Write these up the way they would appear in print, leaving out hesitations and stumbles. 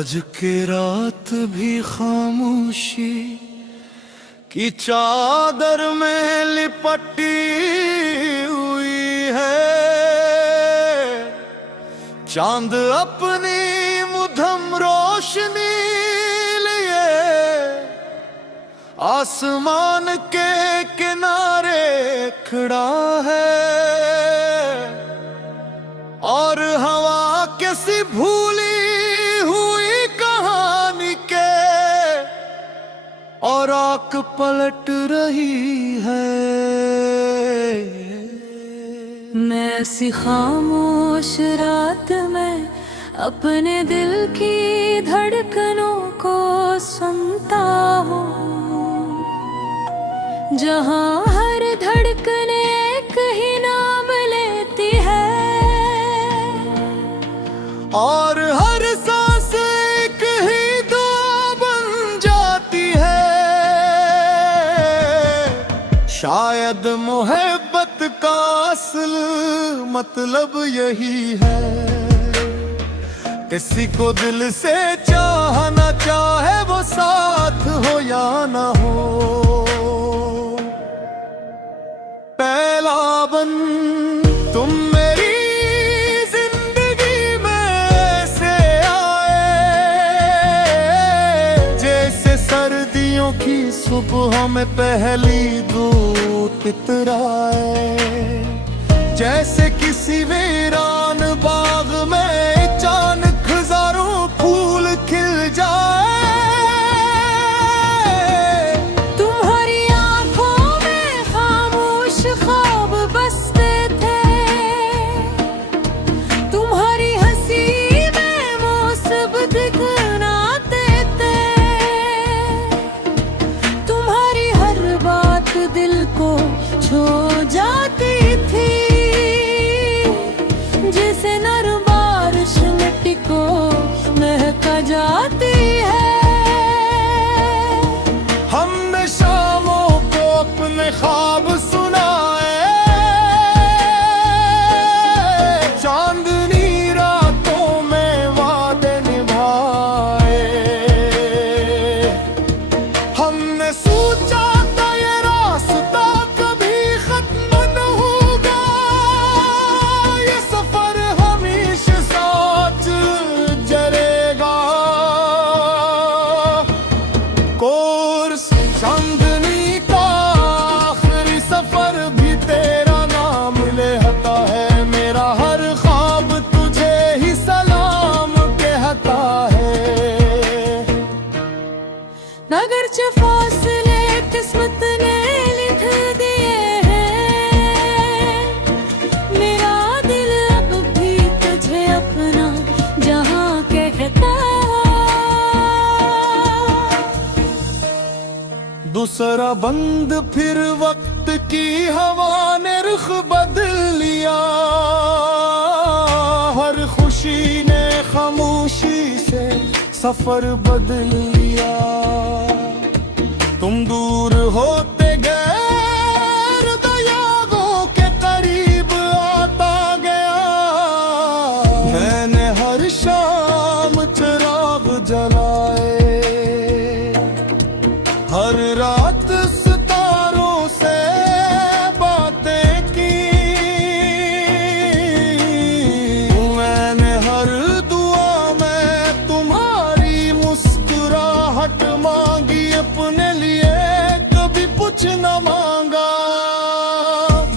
आज के रात भी खामोशी की चादर में लिपटी हुई है। चांद अपनी मुधम रोशनी लिए आसमान के किनारे खड़ा है, और हवा किसी भूली हुई कहानी के और आंख पलट रही है। मैं ऐसी खामोश रात में अपने दिल की धड़कनों को सुनता हूँ, जहाँ हर धड़कन एक ही नाम लेती है और हर सांस एक ही दुआ बन जाती है। शायद मोहब्बत का असल मतलब यही है, किसी को दिल से चाहना, चाहे वो साथ हो या ना हो। पहला बन तुम मेरी जिंदगी में से आए, जैसे सर्दियों की सुबह में पहली धूप इतराए, जैसे किसी वीरान बाग में अचानक हजारों फूल खिल जाए। तुम्हारी आंखों में खामोश ख्वाब बसते थे, तुम्हारी हंसी में मौसम दिखनाते थे, तुम्हारी हर बात दिल को छू जाती थी, जिसे नर बारिश मिट्टी को महका जाती है। हमने शामों को अपने ख्वाब सुनाए, चांदनी रातों में वादे निभाए। हमने सोचा था ये रास्ता कभी खत्म न होगा, ये सफर हमेशा साथ चलेगा। कोर्स चांदनी का आखिरी सफर भी तेरा नाम लेता है, मेरा हर ख्वाब तुझे ही सलाम कहता है। अगरचे फासले किस्मत ने लिख दिए हैं, मेरा दिल अब भी तुझे अपना जहां कहता। दूसरा बंद फिर वक्त की हवा ने रुख बदल लिया, हर खुशी ने खामोशी से सफर बदल लिया। तुम दूर होते गए, हृदयों के करीब आता गया। मैंने हर शाम चिराग जलाए, हर रात सितारों से बातें की। मैंने हर दुआ में तुम्हारी मुस्कुराहट मांगी, अपने लिए कभी कुछ न मांगा।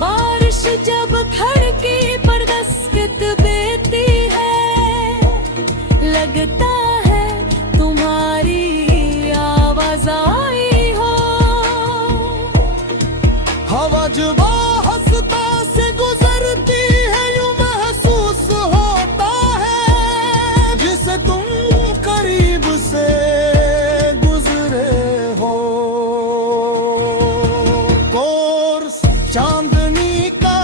बारिश जब खिड़की पर दस्तक देती है, लगता है तुम्हारी आवाज आई हो। हवा जुबा हंसता से गुजरती है, यूं महसूस होता है जिसे तुम करीब से गुजरे हो। कोर्स चांदनी का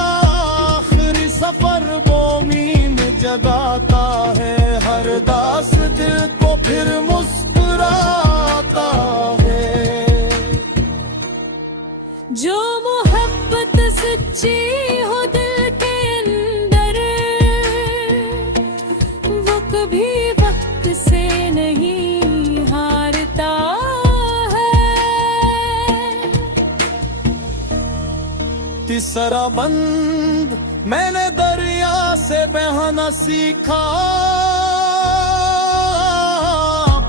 आखिरी सफर वो नींद जगाता है, हर दास दिल को फिर मुस्कुराता है। जो मोहब्बत सच्ची हो दिल के अंदर, वो कभी वक्त से नहीं तीसरा बंद मैंने दरिया से बहना सीखा,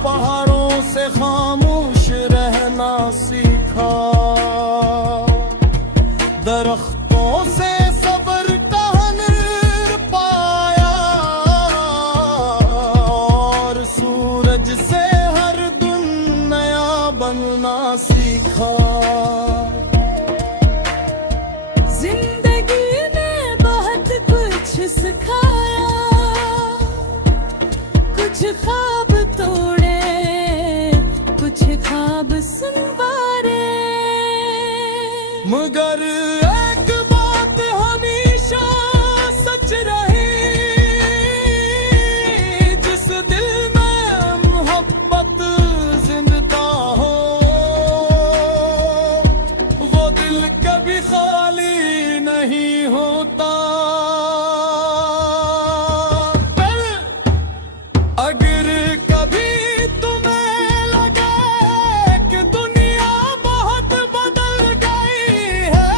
पहाड़ों से खामोश रहना सीखा, दरख्तों से सब्र का हुनर पाया, और सूरज से हर दिन नया बनना सीखा। जिंदगी ने बहुत कुछ सिखाया, कुछ ख्वाब तोड़े, कुछ ख्वाब संवारे, मगर एक बात हमेशा सच रही, जिस दिल में मोहब्बत जिंदा हो, वो दिल कभी खाली नहीं होता। अगर कभी तुम्हें लगे कि दुनिया बहुत बदल गई है,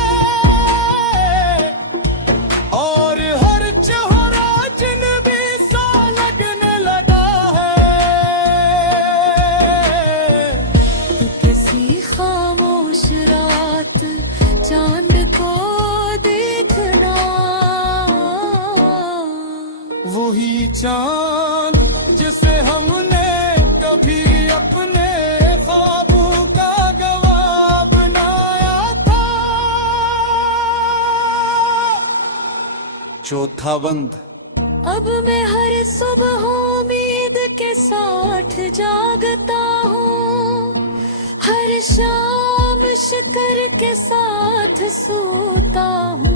और हर चेहरा जिनबी सा लगने लगा है, तो किसी खामोश रात चांद को देखना, वही चांद जिसे हमने कभी अपने ख्वाबों का गवाह बनाया था। चौथा बंद अब मैं हर सुबह उम्मीद के साथ जागता हूँ, हर शाम शिकर के साथ सोता हूँ।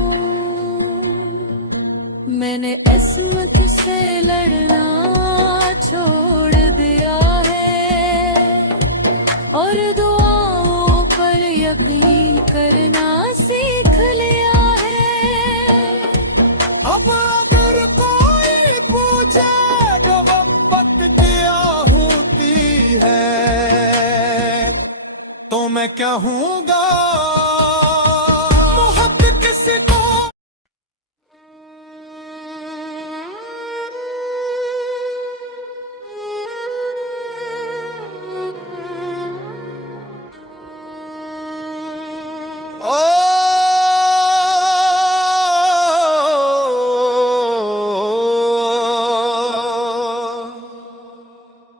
मैंने इस्मत से लड़ना छोड़ दिया है, और दुआओं पर यकीन करना सीख लिया है। अब अगर कोई पूछे मोहब्बत क्या होती है, तो मैं कहूँगा मोहब्बत किसी को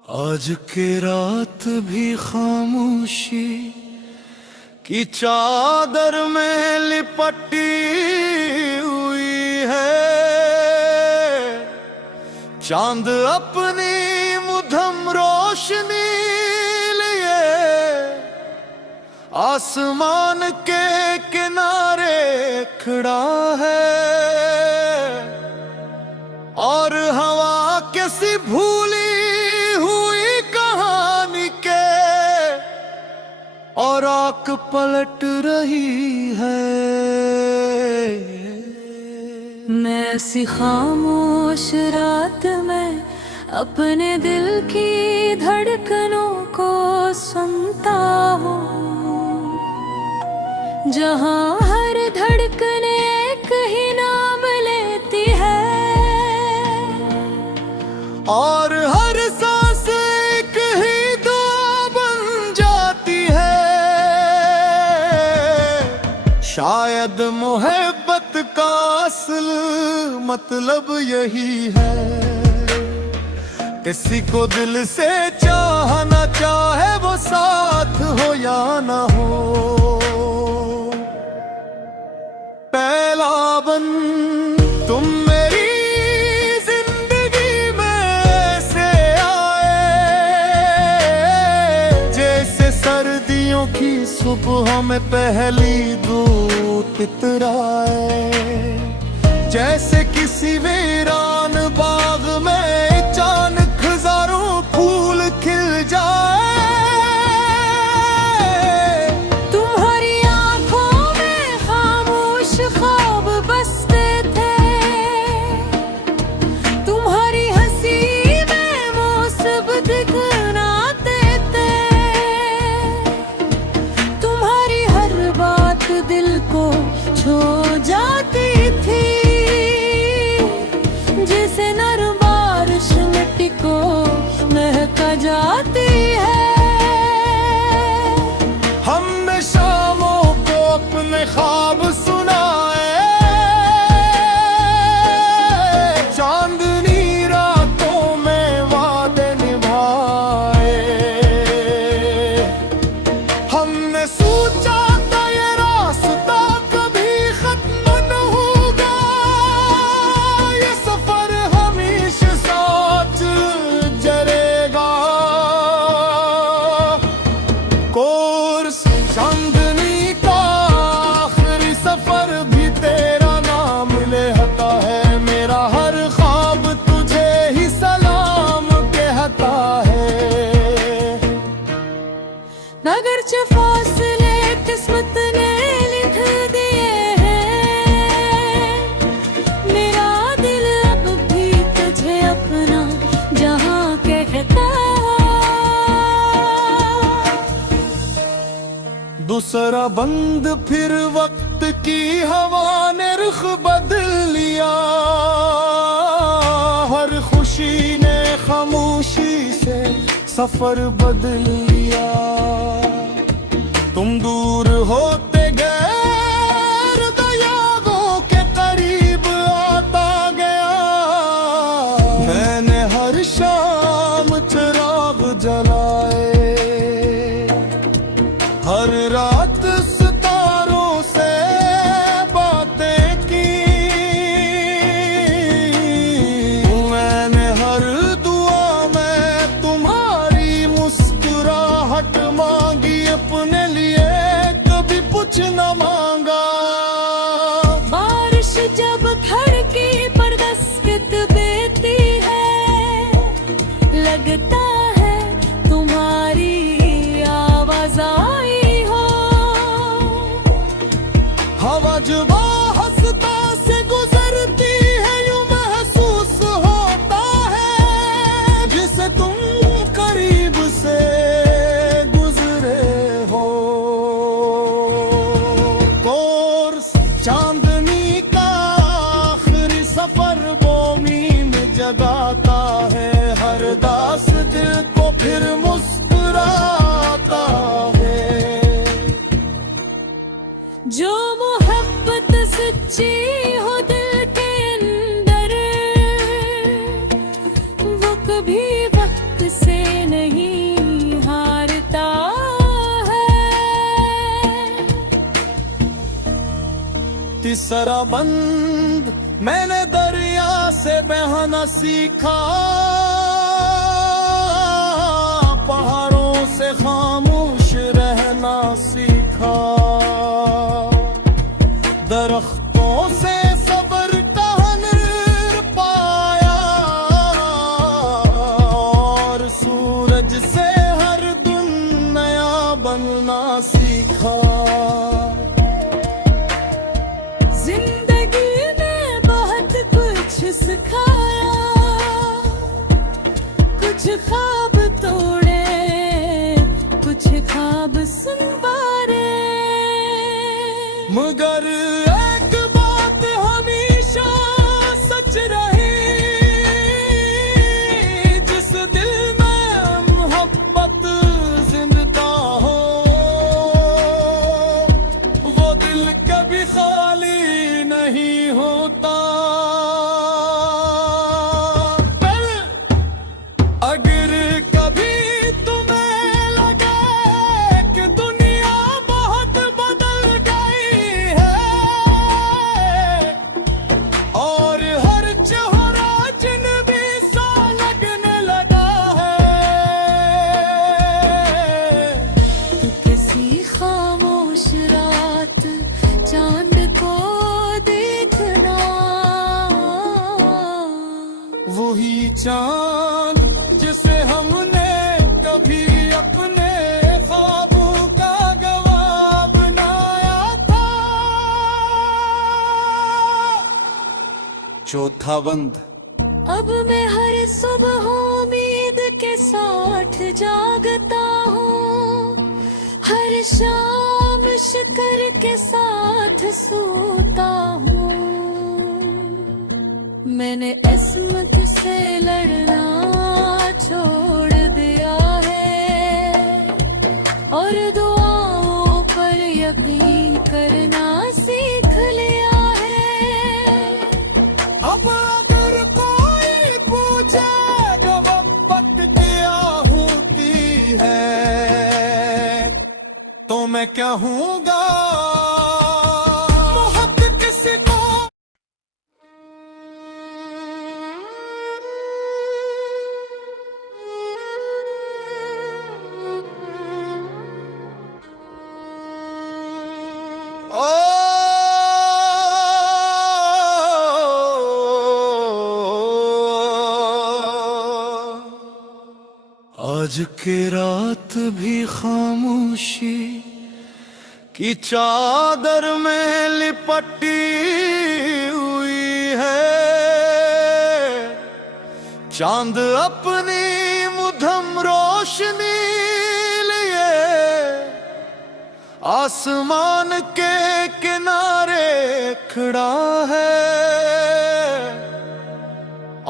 आज की रात भी खामोशी की चादर में लिपटी हुई है, चांद अपनी मुधम रोशनी लिए आसमान के किनारे खड़ा है, और हवा किसी भूली हुई कहानी के और आंख पलट रही है। मैं ऐसी खामोश रात में अपने दिल की धड़कनों को सुनता हूँ, जहाँ हर धड़कन एक ही नाम लेती है, और हर सांस एक ही दुआ बन जाती है। शायद मोहब्बत का असल मतलब यही है, किसी को दिल से चाहना, चाहे वो साथ हो या ना हो। पहला बंद तुम मेरी जिंदगी में से आए, जैसे सर्दियों की सुबह में पहली धूप इतराए, जैसे किसी वीरान बाग में अचानक हजारों फूल खिल जाए। तुम्हारी आंखों में खामोश ख्वाब बसते थे, तुम्हारी हंसी में मौसम दिखनाते थे, तुम्हारी हर बात दिल को छोड़ तीसरा बंद फिर वक्त की हवा ने रुख बदल लिया, हर खुशी ने खामोशी से सफर बदल लिया। तुम दूर होते गए यादों के करीब आता गया, मैंने हर शाम चिराग जलाए, हर रात सितारों से बातें की, मैंने हर दुआ में तुम्हारी मुस्कुराहट मांगी, अपने लिए कभी कुछ न मांगा। बारिश जब खड़की पर दस्तक देती है, लगता है तुम्हारी आवाज आई हो। हवा जुबा हंसता से गुजरती है, यूं महसूस होता है जिसे तुम करीब से गुजरे हो। कोर्स चांदनी का आखिरी सफर बोमी में जगाता है, हर दास दिल को फिर मुस्कुराता है। जो मोहब्बत सच्ची हो दिल के अंदर, वो कभी वक्त से नहीं हारता है। तीसरा बंद मैंने दरिया से बहना सीखा, पहाड़ों से खामोश रहना सीखा, दरख्तों से सब्र का हुनर पाया, और सूरज से हर दिन नया बनना सीखा। जिंदगी ने बहुत कुछ सिखाया, कुछ ख्वाब तोड़े, कुछ ख्वाब सुनवारे, मगर एक बात हमेशा सच रही, जिस दिल में मोहब्बत जिंदा हो, वो दिल कभी खाली नहीं होता। पर अगर कभी तुम्हें लगे कि दुनिया बहुत बदल गई है, और हर चेहरा अजनबी सा लगने लगा है, तो किसी खामोश रात चांद को देखना, वही चांद जिसे हमने कभी अपने ख्वाबों का गवाह बनाया था। चौथा बंद। अब मैं हर सुबह उम्मीद के साथ जागता हूँ, हर शाम शिकर के साथ सोता हूँ। मैंने इस्मत से लड़ना छोड़ दिया है, और दुआओं पर यकीन करना सीख लिया है। अब अगर कोई पूछे मोहब्बत क्या होती है, तो मैं कहूँगा मोहब्बत किसी को आज की रात भी खामोशी की चादर में लिपटी हुई है, चांद अपनी मुधम रोशनी लिए आसमान के किनारे खड़ा है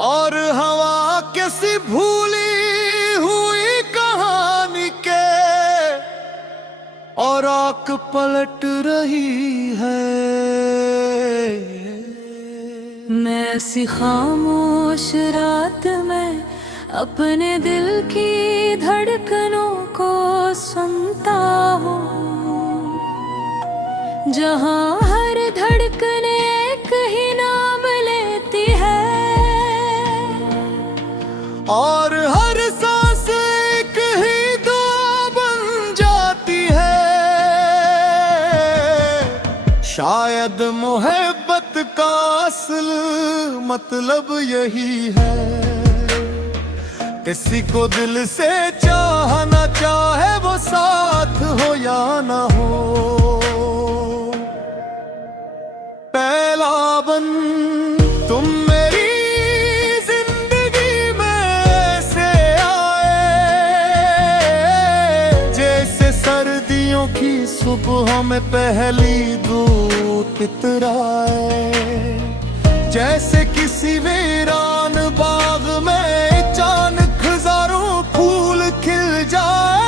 और हवा किसी भूली हुई कहानी के और आंख पलट रही है। मैं ऐसी खामोश रात में अपने दिल की धड़कनों को सुनता हूँ, जहाँ हर धड़कन एक ही नाम लेती है और हर सांस एक ही दुआ बन जाती है। शायद मोहब्बत का असल मतलब यही है, किसी को दिल से चाहना चाहे वो साथ हो या ना हो। पहला बन तुम मेरी जिंदगी में से आए, जैसे सर्दियों की सुबह में पहली धूप इतराए, जैसे किसी वीरान बाग में अचानक हजारों फूल खिल जाए।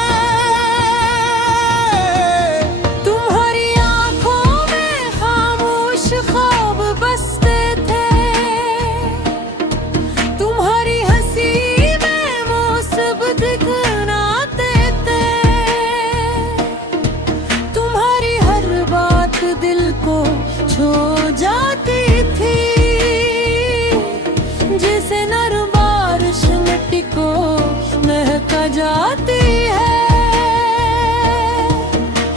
तुम्हारी आंखों में खामोश ख्वाब बसते थे, तुम्हारी हंसी में मौसम दिखनाते थे, तुम्हारी हर बात दिल को छू जाती थी, जिसे नरम बारिश मिट्टी को महका जाती है।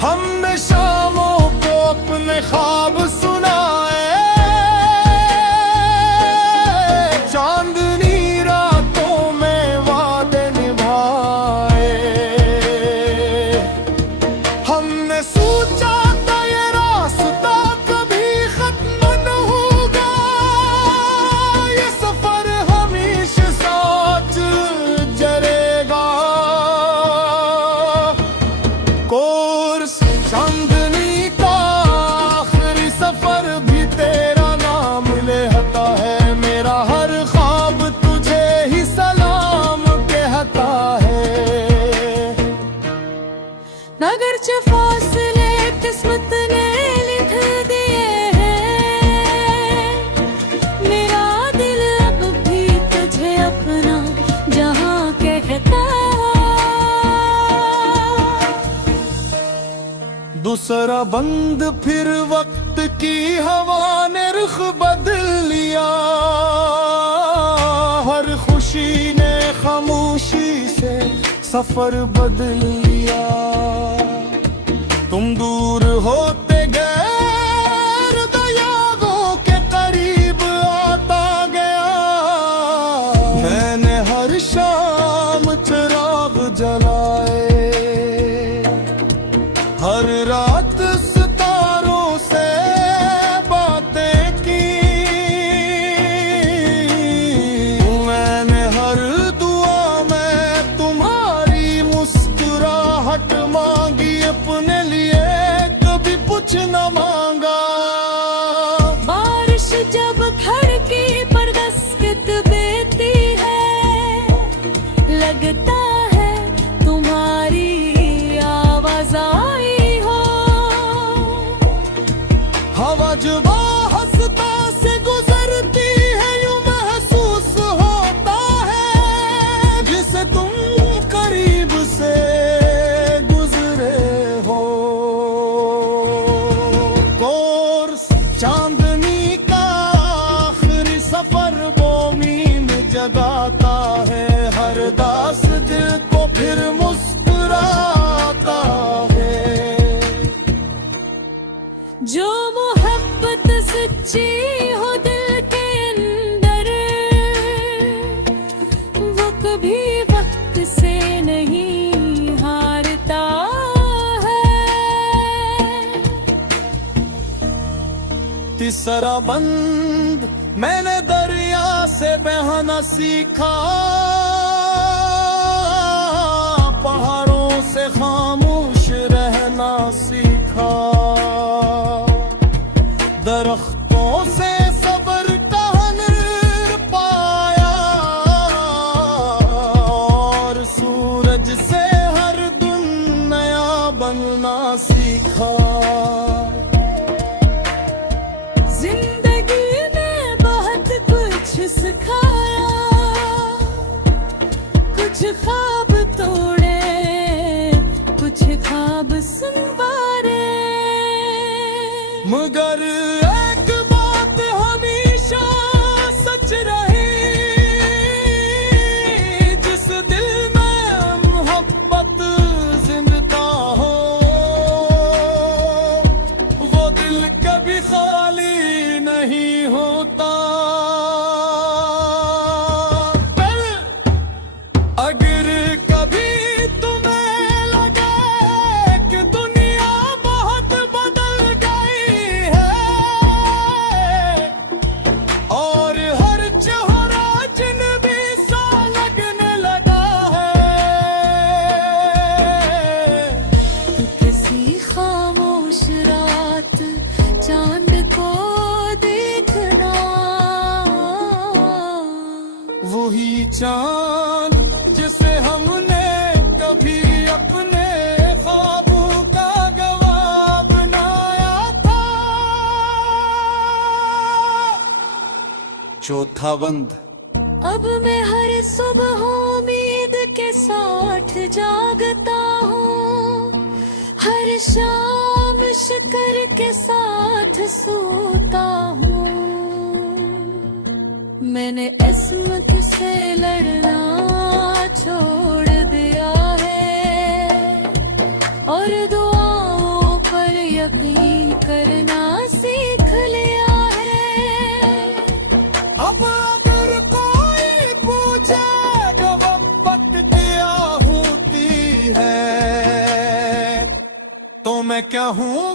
हमने शामों को अपने ख्वाब सुनाए, चांदनी रातों में वादे निभाए। हमने सोचा था ये रास्ता कभी खत्म न होगा, ये सफर हमेशा साथ जरेगा। कोर्स चांदनी का आखिरी सफर भी तेरा नाम लेता है, मेरा हर ख्वाब तुझे ही सलाम कहता है। अगरचे फासले किस्मत ने लिख दिए हैं, मेरा दिल अब भी तुझे अपना जहां कहता। दूसरा बंद फिर वक्त की हवा ने रुख बदल लिया, हर खुशी ने खामोशी से सफर बदल लिया। तुम दूर होते गए यादों के करीब आता गया, मैंने हर शाम चिराग जलाए, हर रात सितारों से बातें की, मैंने हर दुआ में तुम्हारी मुस्कुराहट मांगी, अपने लिए कभी कुछ न मांगा। बारिश जब खिड़की पर दस्तक देती है, लगता है तुम्हारी आवाज आई हो। हवा जब हंसता से गुजरती है, यूं महसूस होता है जिसे तुम करीब से गुजरे हो। कोर्स चांदनी का आखिरी सफर वो नींद जगाता है, हर दास दिल को फिर मुस्कुराता है। जो मोहब्बत सच्ची हो दिल के अंदर, वो कभी वक्त से नहीं हारता है। तीसरा बंद मैंने दरिया से बहना सीखा, पहाड़ों से खामोश रहना सीखा। सीखा। दरख्तों से सब्र का हुनर पाया और सूरज से हर दिन नया बनना सीखा। जिंदगी में बहुत कुछ सिखाया, कुछ ख्वाब तोड़े, कुछ ख्वाब संवारे, मगर एक बात हमेशा सच रही, जिस दिल में मोहब्बत जिंदा हो वो दिल कभी खाली नहीं होता। अगर कभी तुम्हें लगे कि दुनिया बहुत बदल गई है और हर चेहरा अजनबी सा लगने लगा है, तो किसी खामोश रात चांद को देखना, वही चांद जिसे हमने कभी अपने ख्वाबों का गवाह बनाया था। चौथा बंद। अब मैं हर सुबह उम्मीद के साथ जागता हूँ, हर शाम शिकर के साथ सोता हूँ। मैंने इस्म से लड़ना छोड़ दिया है और दुआओं पर यकीन करना सीख लिया है। अब अगर कोई पूछे मोहब्बत क्या होती है तो मैं क्या हूँ